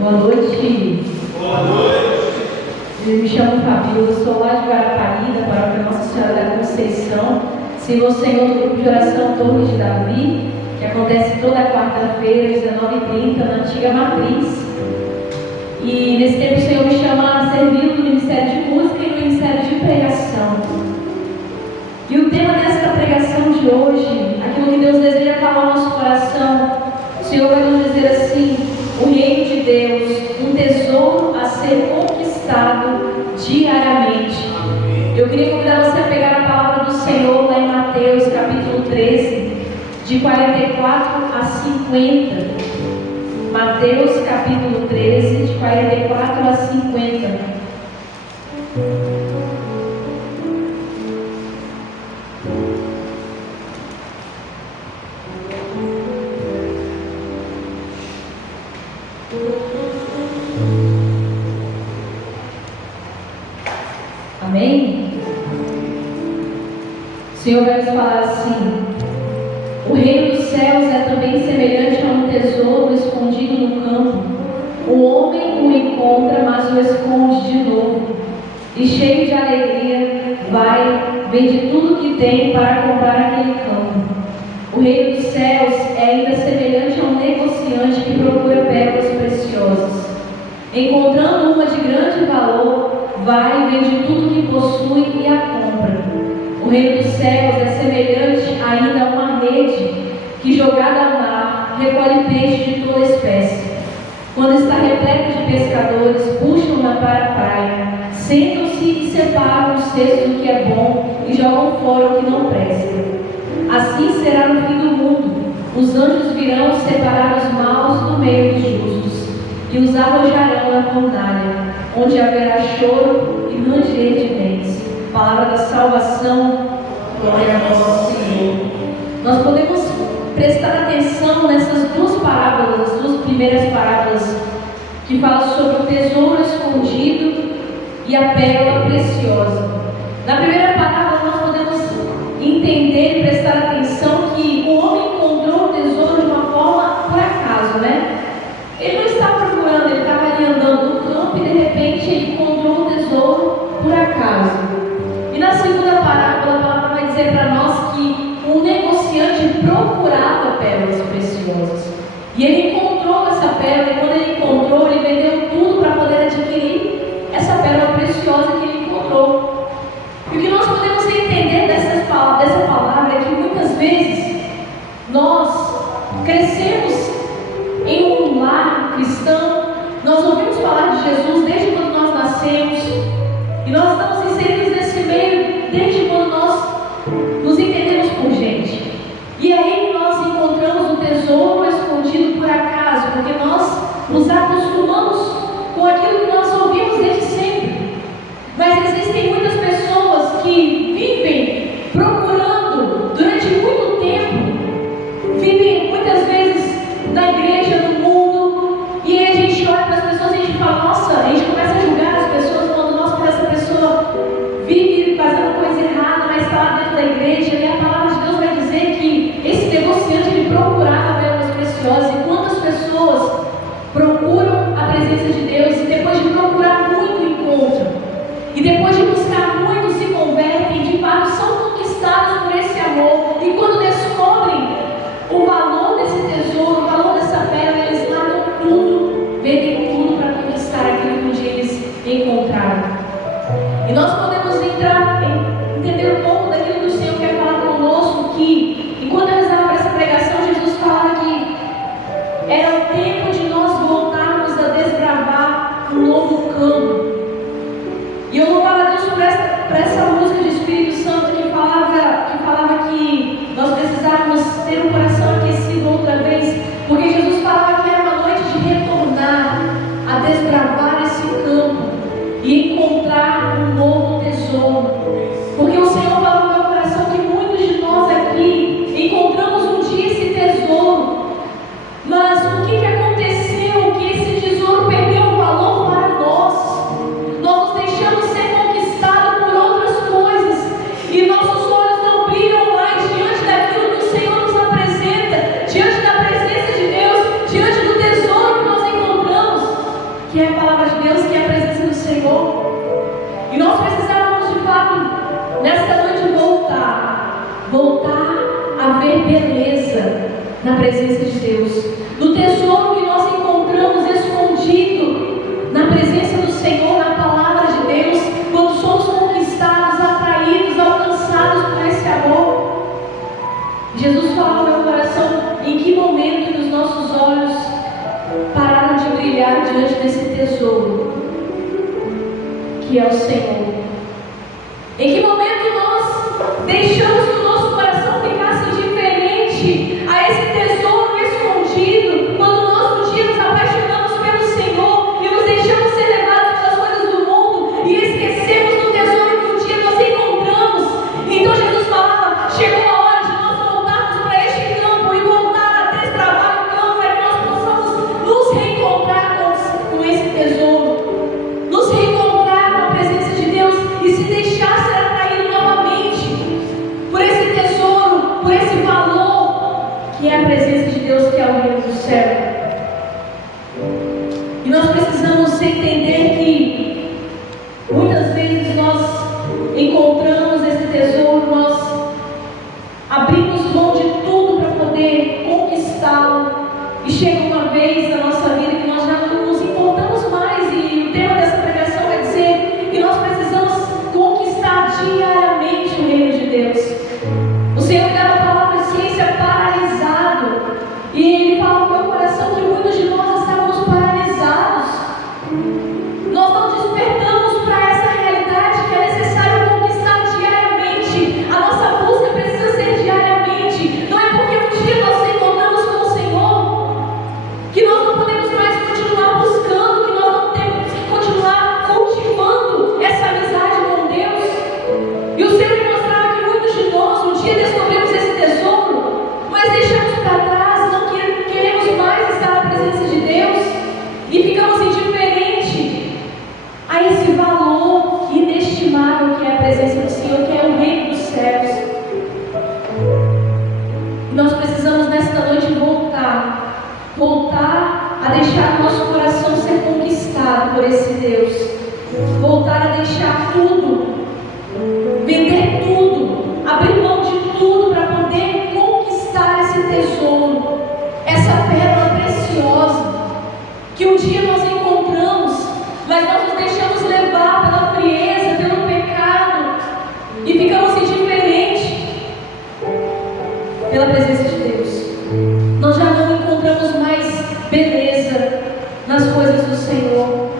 Boa noite. Boa noite. Eu me chamo Fabio, eu sou lá de Guarapari, da paróquia Nossa Senhora da Conceição. Sigo o Senhor do grupo de oração Torre de Davi, que acontece toda quarta-feira, às 19h30, na antiga matriz. E nesse tempo o Senhor me chama a servir no Ministério de Música e no Ministério de Pregação. E o tema desta pregação de hoje, aquilo que Deus deseja falar ao nosso coração, o Senhor vai nos dizer assim: o reino de Deus, um tesouro a ser conquistado diariamente. Eu queria convidar você a pegar a palavra do Senhor lá em Mateus capítulo 13, de 44 a 50. Mateus capítulo 13, de 44 a 50. Amém? O Senhor vai nos falar assim: o reino dos céus é também semelhante a um tesouro escondido no campo. O homem o encontra, mas o esconde de novo. E cheio de alegria, vai, vende tudo que tem para comprar aquele campo. O reino dos céus é ainda semelhante a um negociante que procura pérolas preciosas. Encontrando uma de grande valor, vai, vende tudo que possui e a compra. O reino dos céus é semelhante ainda a uma rede que, jogada ao mar, recolhe peixe de toda espécie. Quando está repleto de pescadores, puxam-na para a praia, sentam-se e separam o cesto do que é bom e jogam fora o que não presta. Assim será no fim do mundo. Os anjos virão separar os maus do meio dos justos e os arrojarão na fornalha, onde haverá choro e ranger de dentes. Palavra da salvação, glória a nosso Senhor. Nós podemos prestar atenção nessas duas parábolas, as duas primeiras parábolas, que falam sobre o tesouro escondido e a pérola preciosa. Na primeira parábola nós podemos entender e prestar atenção que o homem encontrou o tesouro de uma forma por acaso, né? Ele não estava procurando, ele estava ali andando no campo e de repente ele encontrou o tesouro por acaso. E na segunda parábola, a palavra vai dizer para nós que um negociante procurava pérolas preciosas. E ele encontrou essa pérola, e quando ele encontrou, ele vendeu tudo para poder adquirir essa pérola preciosa que ele encontrou. E o que nós podemos entender dessa palavra é que muitas vezes nós crescemos em um lar cristão, nós ouvimos falar de Jesus desde quando nós nascemos, e nós estamos inseridos nesse meio desde quando nós nos entendemos por gente. E aí nós encontramos o tesouro escondido por acaso, porque nós nos acostumamos com aquilo que nós ouvimos desde sempre. Mas existem muitas pessoas que vivem procurando durante muito tempo, vivem muitas vezes na igreja, no mundo, e aí a gente olha para as pessoas e a gente fala: nossa, a gente começa a julgar as pessoas quando nossa, essa pessoa vive fazendo coisa errada, mas está lá dentro da igreja. E a palavra de Deus vai dizer que esse negociante, ele procurava pérolas preciosas. E quantas pessoas procuram a presença de Deus e depois de procurar muito encontram, e depois de buscar presença de Deus, do tesouro que nós encontramos escondido na presença do Senhor, na palavra de Deus, quando somos conquistados, atraídos, alcançados por esse amor. Jesus fala ao meu coração: em que momento os nossos olhos pararam de brilhar diante desse tesouro que é o Senhor? Em que momento nós deixamos que o nosso coração ficasse indiferente a esse tesouro escondido, quando nós um dia nos apaixonamos pelo Senhor e nos deixamos ser levados pelas coisas do mundo e esquecemos do tesouro que um dia nós encontramos? Então Jesus falava: chegou a hora de nós voltarmos para este campo e voltar a desbravar o campo, para que nós possamos nos reencontrar com esse tesouro, nos reencontrar com a presença de Deus e se deixar ser atraído novamente por esse tesouro, por esse valor que é a presença de Deus, que é o reino do céu. E nós precisamos entender que muitas vezes nós encontramos esse tesouro, nós abrimos mão de tudo para poder conquistá-lo, e chega uma vez na nossa vida que nós já não nos importamos mais, e o tema dessa pregação vai dizer que nós precisamos conquistar diariamente o reino de Deus. O Senhor dá a palavra ciência paralisado, e Ele fala no meu coração que muitos de nós estávamos paralisados. Nós não despertamos para essa realidade que é necessário conquistar diariamente. A nossa busca precisa ser diariamente. Não é porque um dia nós nos encontramos com o Senhor que nós não podemos mais continuar buscando, que nós não temos que continuar cultivando essa amizade com Deus. E o Senhor me mostrava que muitos de nós um dia descobrimos esse tesouro, mas deixamos para trás, não queremos mais estar na presença de Deus e ficamos indiferentes a esse valor inestimável que é a presença do Senhor, que é o reino dos céus. E nós precisamos nesta noite voltar a deixar o nosso coração ser conquistado por esse Deus, voltar a deixar tudo, vender tudo, abrir mão de tudo para poder conquistar esse tesouro, essa pérola preciosa que um dia nós encontramos, mas nós nos deixamos levar pela frieza, pelo pecado e ficamos indiferentes pela presença de Deus. Nós já não encontramos mais beleza nas coisas do Senhor.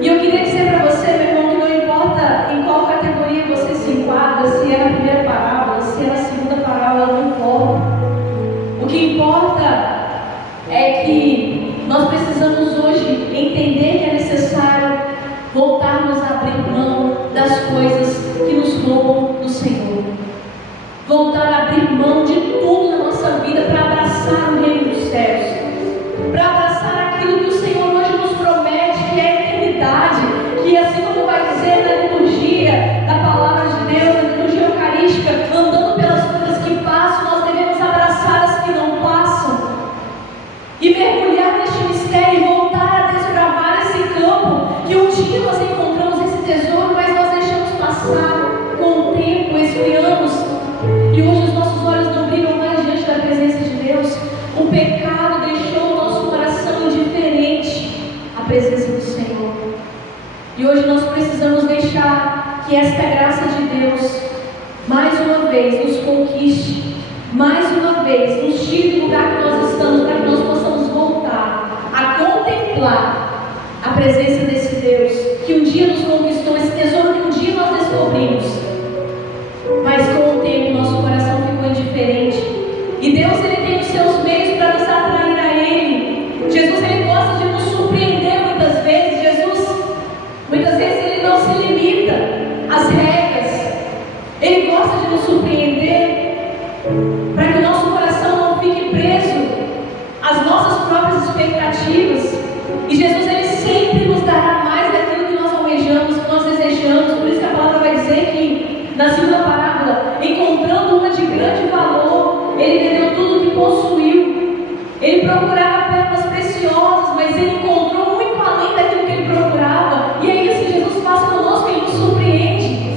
E eu queria dizer para você, meu irmão, que não importa em qual categoria você se enquadra, se é na primeira parábola, se é na segunda parábola, não importa. O que importa é que nós precisamos hoje entender que é necessário voltarmos a abrir mão das coisas que nos roubam do Senhor. Voltar a abrir mão de tudo na nossa vida para abraçar o reino dos céus, para abraçar aquilo que o Senhor hoje nos promete, que é a eternidade, que assim como vai dizer na liturgia da palavra de Deus, na liturgia eucarística, andando pelas coisas que passam, nós devemos abraçar as que não passam e mergulhar neste mistério e voltar a desbravar esse campo que um dia nós encontramos esse tesouro, mas nós deixamos passar com o tempo, esfriamos, e hoje os nossos olhos não brilham mais diante da presença de Deus. O pecado deixou o nosso coração indiferente à presença do Senhor. E hoje nós precisamos deixar que esta graça de Deus, mais uma vez, nos conquiste, mais uma vez, nos tire do lugar que nós estamos, para que nós possamos voltar a contemplar a presença desse Deus, que um dia nos conquistou, esse tesouro que um dia nós descobrimos. Mas com o tempo nosso coração ficou indiferente. E Deus, Ele tem os seus meios para nos atrair a Ele. Jesus, Ele gosta de nos surpreender muitas vezes. Jesus, muitas vezes Ele não se limita às regras. Ele gosta de nos surpreender para que o nosso coração não fique preso às nossas próprias expectativas. E Jesus, Ele sempre nos dará mais daquilo que nós almejamos, que nós desejamos. Por isso que a palavra vai dizer que na segunda parábola, encontrando uma de grande valor, ele vendeu tudo que possuiu. Ele procurava pérolas preciosas, mas ele encontrou muito além daquilo que ele procurava. E é isso que Jesus faz conosco, Ele nos surpreende.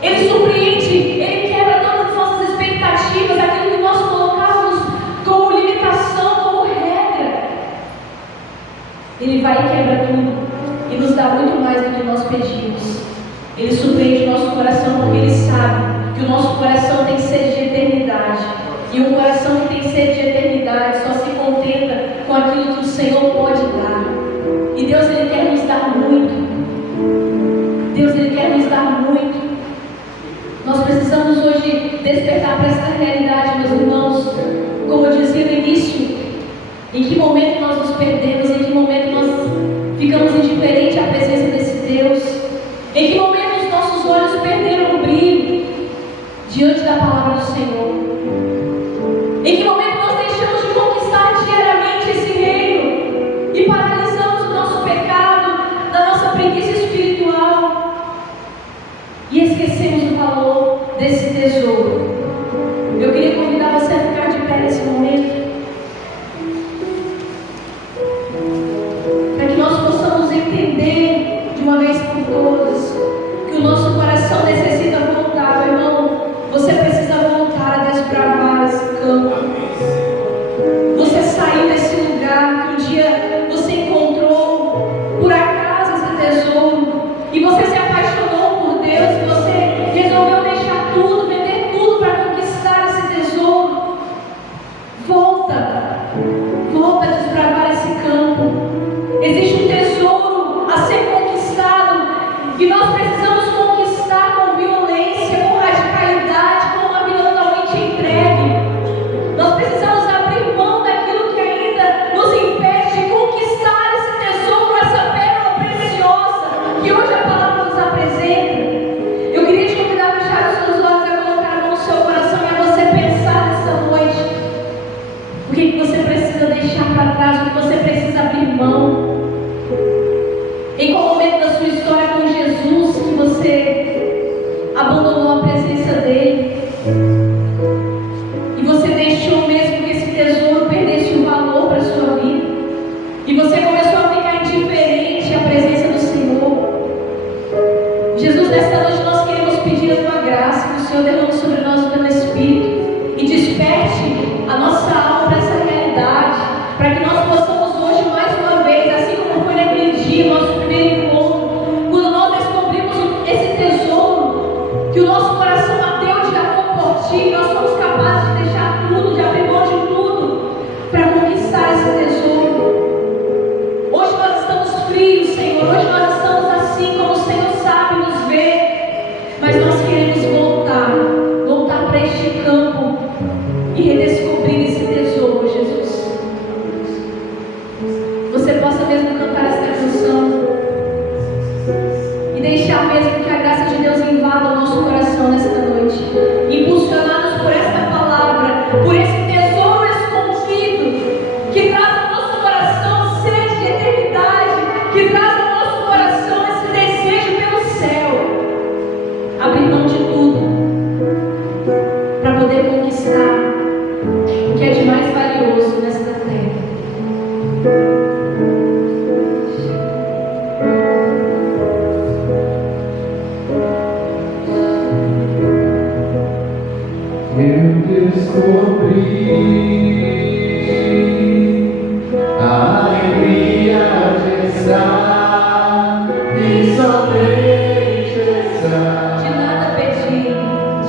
Ele surpreende, Ele quebra todas as nossas expectativas, aquilo que nós colocávamos Ele vai e quebra tudo e nos dá muito mais do que nós pedimos. Ele surpreende o nosso coração porque Ele sabe que o nosso coração tem sede de eternidade. E um coração que tem sede de eternidade só se contenta com aquilo que o Senhor pode dar. E Deus, Ele quer nos dar muito. Deus, Ele quer nos dar muito. Nós precisamos hoje despertar para essa realidade, meus irmãos. Como eu dizia no início, em que momento nós nos perdemos, em que momento nós ficamos indiferentes à presença desse Deus, em que momento os nossos olhos perderam o brilho diante da palavra do Senhor, em que momento nós deixamos de conquistar diariamente esse reino e paralisamos o nosso pecado, da nossa preguiça espiritual e esquecemos o valor desse tesouro. Eu queria convidar você a ficar de pé nesse momento, para que nós possamos entender de uma vez por todas que o nosso coração necessita voltar. Meu irmão, você precisa voltar a desbravar esse campo. Você saiu desse lugar que um dia você encontrou por acaso esse tesouro e você se apaixonou por Deus e você resolveu deixar tudo, vender tudo para conquistar esse tesouro. Volta a desbravar esse campo. Existe um tesouro a ser conquistado e nós precisamos conquistar com violência, com radicalidade, com uma vida totalmente entregue. Nós precisamos abrir mão daquilo que ainda nos impede de conquistar esse tesouro, essa pérola preciosa que hoje a palavra nos apresenta. Eu queria te convidar a fechar os seus olhos, a colocar a mão no seu coração e a você pensar nessa noite. O que você precisa deixar para trás, o que você precisa abrir mão. Em qual momento da sua história com Jesus que você abandonou a presença dEle e você deixou mesmo que esse tesouro perdesse o valor para a sua vida e você começou a ficar indiferente à presença do Senhor? Jesus, nesta noite nós queremos pedir a Tua graça, que o Senhor derrame sobre nós o Teu Espírito e desperte a nossa alma para essa realidade, para que nós possamos hoje mais uma vez, assim como foi naquele dia, nosso primeiro encontro, quando nós descobrimos esse tesouro, que o nosso coração bateu de amor por Ti, nós somos capazes de deixar tudo, de abrir mão de tudo, para conquistar esse tesouro. Hoje nós estamos frios, Senhor, hoje nós estamos assim, como o Senhor sabe nos ver, mas nós queremos voltar para este campo e redescobrir esse tesouro, Jesus. Você possa mesmo cantar esta canção e deixar mesmo que a graça de Deus invada o nosso coração nesta noite, impulsionados por esta palavra, por esse tesouro escondido que traz ao nosso coração sede de eternidade, que traz ao nosso coração esse desejo pelo céu. Abrir mão de tudo para poder conquistar o que é de mais valioso nesta terra. Eu descobri a alegria de estar e somente estar. De nada pedir,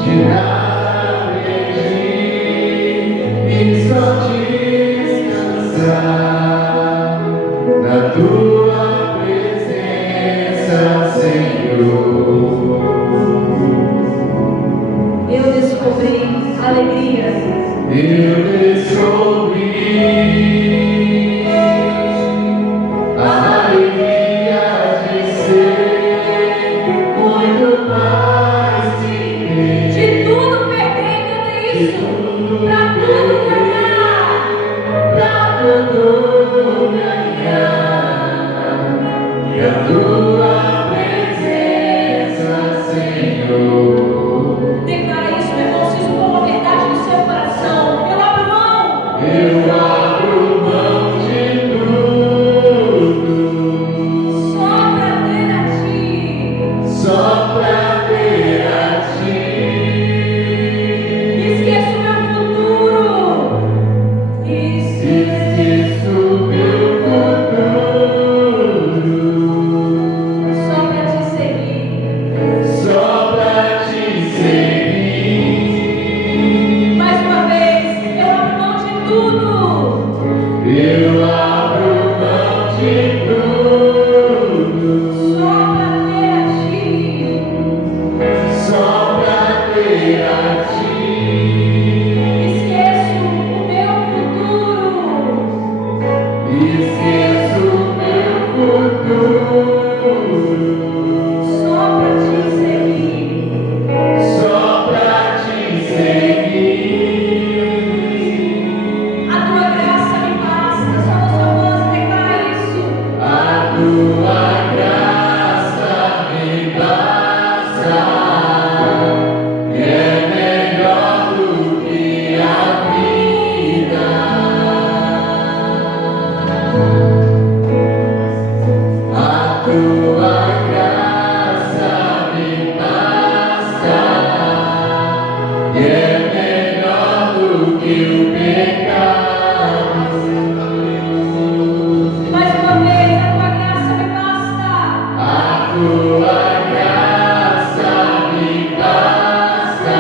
De nada pedir e só descansar na Tua presença, Senhor. eu descobri alegria. Eu descobri a alegria de ser muito mais De tudo perder, canta isso. Pra tudo ganhar. pra tudo ganhar, e a Tua presença, Senhor. Declara isso, meu irmão, se isso for uma verdade no seu coração. Eu abro mão. Eu abro mão de tudo, Só pra ter a Ti. só pra ter a Ti. Esqueço meu futuro. Esqueço Esqueço meu futuro. Eu abro mão de tudo, só pra ter a Ti. só pra ter a Ti. Esqueço o meu futuro, Esqueço o meu futuro, só pra Te seguir. só pra Te seguir. A Tua graça me basta, só na Sua voz declara isso. A Tua graça me basta, é melhor do que a vida. A Tua graça me basta, é melhor do que o pecado. Mais uma vez, a Tua graça me basta. A Tua graça me basta,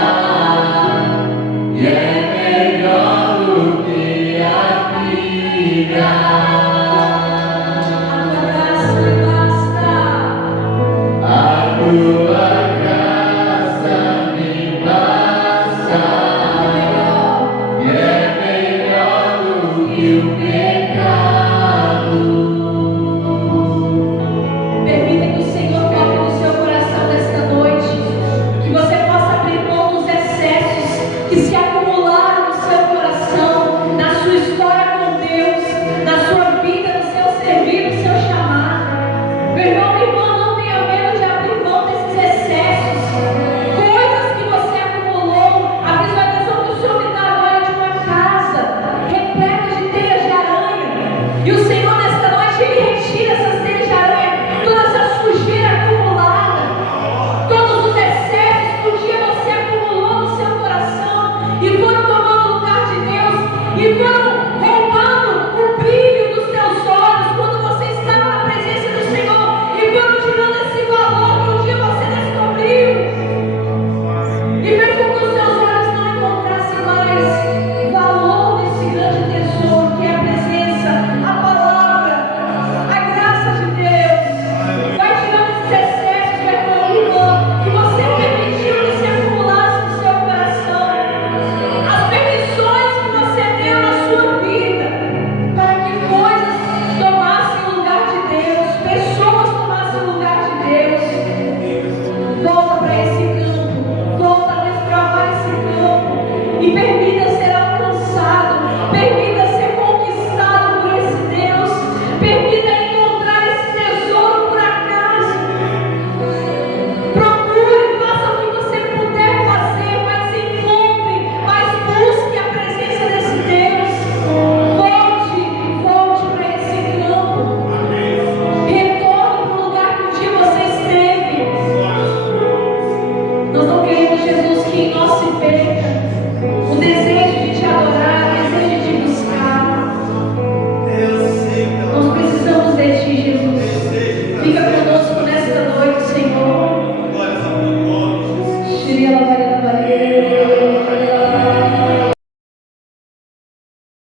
e é melhor do que a vida. A Tua graça me basta. A Tua graça me basta, Melhor. e é melhor do que o pecado.